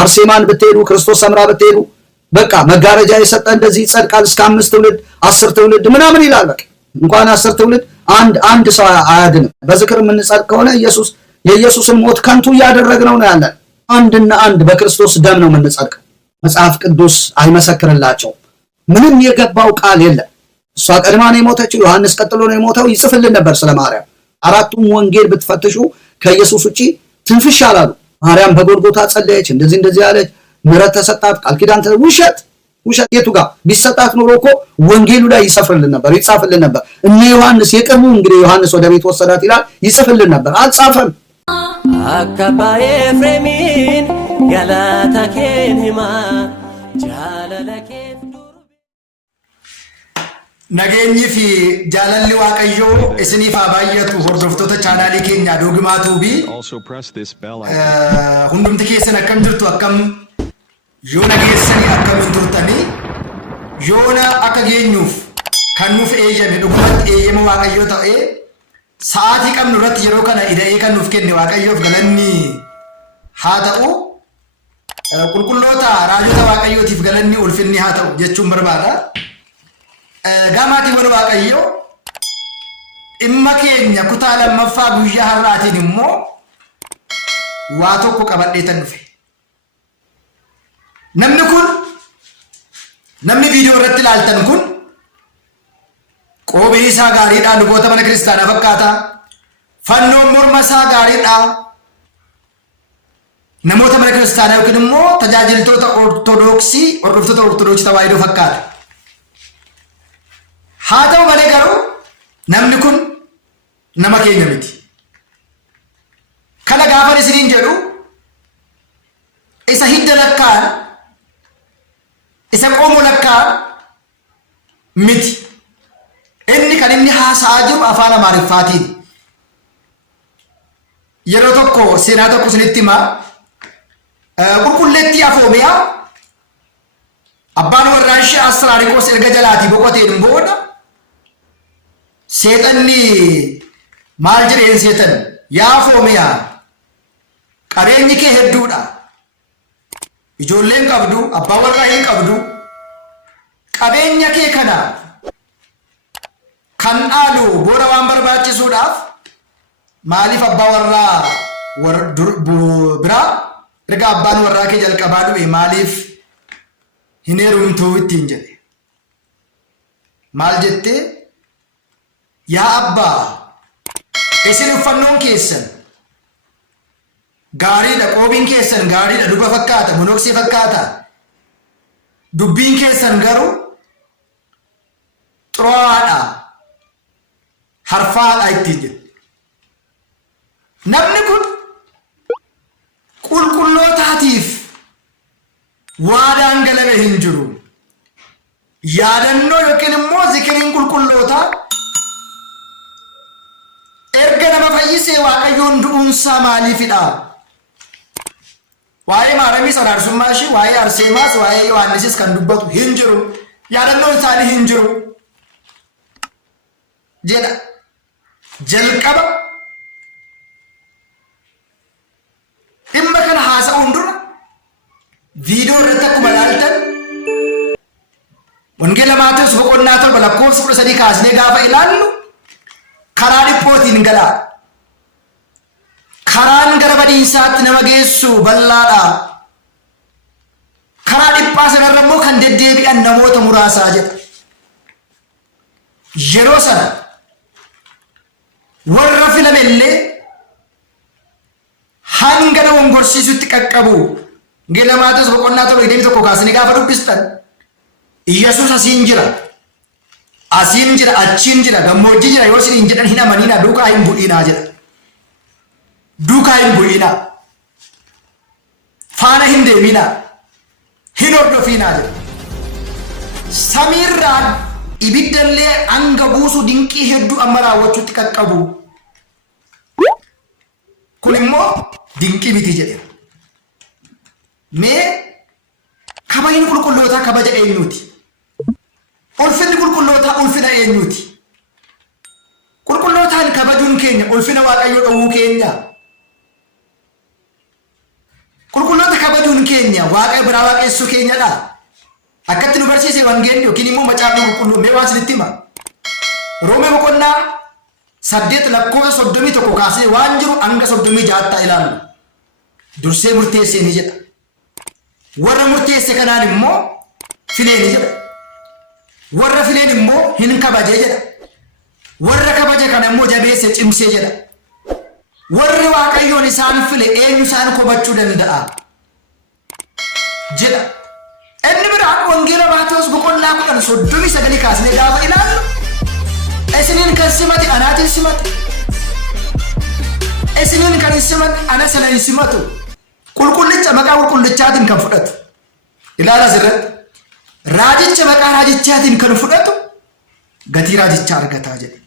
አርሴማን ብትሄዱ ክርስቶስ ሰምራ ብትሄዱ በቃ መጋረጃ የሰጠ እንደዚህ ይጸድቃል እስከ 5 ትውልድ 10 ትውልድ ምናምን ይላል። በቃ እንኳን 10 ትውልድ አንድ ሰው አያድንም። በዝክር የምንጸድቅ ከሆነ የኢየሱስን ሞት ከንቱ እያደረግነው ነው ያለን። አንድና አንድ በክርስቶስ ደም ነው የምንጸድቀው። መጽሐፍ ቅዱስ አይመሰክርላቸው ምንም የገባው ቃል የለም። እሷ ቀድማ ነው የሞተችው፣ ዮሐንስ ቀጥሎ ነው የሞተው ይጽፍልን ነበር ስለ ማርያም። አራቱም ወንጌል ብትፈትሹ ከኢየሱስ ውጪ ትንፍሽ አላሉ። ማርያም በጎልጎታ ጸለየች፣ እንደዚህ ያለች፣ ምሕረት ተሰጣት፣ ቃል ኪዳን ውሸት የቱ ጋር ቢሰጣት ኖሮ እኮ ወንጌሉ ላይ ይጽፍልን ነበር እነ ዮሐንስ የቀሙ እንግዲህ ዮሐንስ ወደ ቤት ወሰዳት ይላል ይጽፍልን ነበር፣ አልጻፈም። አካባዬ ፍሬሚን ገላታኬን ሂማ ጃለለኬ Nageenyi fi jaalalli Waaqayyoo isiniif haa baay'atu hordoftoota chaanaalii keenya Doogimaa Tuubii. Hundumti keessan akkam jirtu, akkam yoo nageessanii akkamiin turtanii yoona akka geenyuuf kan nuuf eeyyame dhugumatti eeyyama Waaqayyoo ta'ee sa'aatii qabnu irratti yeroo kana ida'ee kan nuuf kenne Waaqayyoof galanni haa ta'u. Qulqulloota raajota Waaqayyootiif galanni ulfinni haa ta'u jechuun barbaada. Gaamaati wal Waaqayyo dhimma keenya kutaa lammaffaa guyyaa har'aatiin immoo waa tokko qabadheetan dhufe. Namni viidiyoo irratti ilaaltan kun qoobii isaa gaariidha, luboota mana kiristaanaa fakkaata, fannoon morma isaa gaariidha, namoota mana kiristaanaa yookiin immoo tajaajiltoota ortodoksii hordoftoota ortodoksii tawaahidoo fakkaata. haa ta'u malee garuu namni kun nama keenya miti. Kana gaafan isiniin jedhu isa hidda lakkaan isa qomoo lakkaan miti. Inni kan inni haasa'aa jiru afaan Amaariffaatiin. Yeroo tokko seenaa tokko isinitti himaa. Qulqulleettii Afoomiyaa abbaan warraa ishee Asxiraariqoos erga jalaatii boqoteen booda seexanni maal jedheen seexan yaa Afoomiyaa qabeenyi kee hedduudha, ijoolleen qabdu, abbaan warraa hin qabdu, qabeenya kee kana kan dhaalu booda waan barbaachisuudhaaf maaliif abbaa warraa biraa erga abbaan warraa kee jalqabaa dhufe maaliif hin heerumtuu ittiin jedhe. Maal jettee yaa abbaa isin uffannoon keessan gaariidha, qoobiin keessan gaariidha, luba fakkaata, monoksii fakkaata, dubbiin keessan garuu xuraawaadha, harfaadha ittiin jedhe. Namni kun qulqullootaatiif waadaan galame hin jiru. Yaadannoo yookiin immoo zikiriin qulqullootaa erga nama fayyisee Waaqayyoon du'uunsaa maaliifidha? Waa'ee Maariyaamiis araarsummaa ishee, waa'ee Arseemaas, waa'ee Yohaannisis kan dubbatu hin jiru. Yaadannoon isaanii hin jiru jedha. Jalqaba dhimma kana haasa'uun dura viidiyoo irratti akkuma ilaaltan wangeela Maatewos boqonnaa 7 lakkoofsa 13 kaasnee gaafa ilaallu karaa dhiphootiin galaa. Karaan gara badiinsaatti nama geessu bal'aadha. Karaa dhiphaa sanarra immoo kan deddeebi'an namoota muraasaa jedha. Yeroo sana warra filame illee hanga nama wongorsiisutti qaqqabu. Wangeela Maatewos boqonnaa 7 kaasnee gaafa dubbistan Yesuus asiin jira, achiin jira, gammoojjii jira yoo isin jedhan hin amanina, duukaa hin bu'inaa jedha. Duukaa hin bu'inaa, faana hin deeminaa, hin hordofinaa jedha. Samiirraa ibiddallee hanga buusu dinqii hedduu amma raawwachuutti qaqqabu. Kun immoo dinqii miti jedhe. Mee kabajni qulqullootaa kabaja eenyuuti? Ulfinni qulqullootaa ulfina eenyuuti? Qulqullootaan kabajuun keenya ulfina Waaqayyoo dhowwuu keenya. qulqulloota kabajuun keenya waaqa biraa waaqessuu keenyadha. Akkatti nu barsiise wangeelli yookiin immoo macaafni qulqulluu mee waan isinitti hima. Roomee boqonnaa 8 lakkoofsa 31 kaasee waan jiru hanga 36 ilaalu. Dursee murteessee ni jedha. Warra murteesse kanaan immoo filee ni jedha. Warra fileen immoo hin kabajee jedha. Warra kabaje kana immoo jabeesse cimsee jedha. Warri waaqayyoon isaan file eenyu isaan kobachuu danda'a jedha. Inni biraan wangeela Maatewos boqonnaa 10:39 kaasnee gaafa ilaallu isiniin kan simate anaatiin simate. Isiniin kan simate ana sana hin simatu. Qulqullicha maqaa qulqullichaatiin kan fudhatu. Ilaala asirratti raajicha maqaa raajichaatiin kan fudhatu gatii raajichaa argataa jedhe.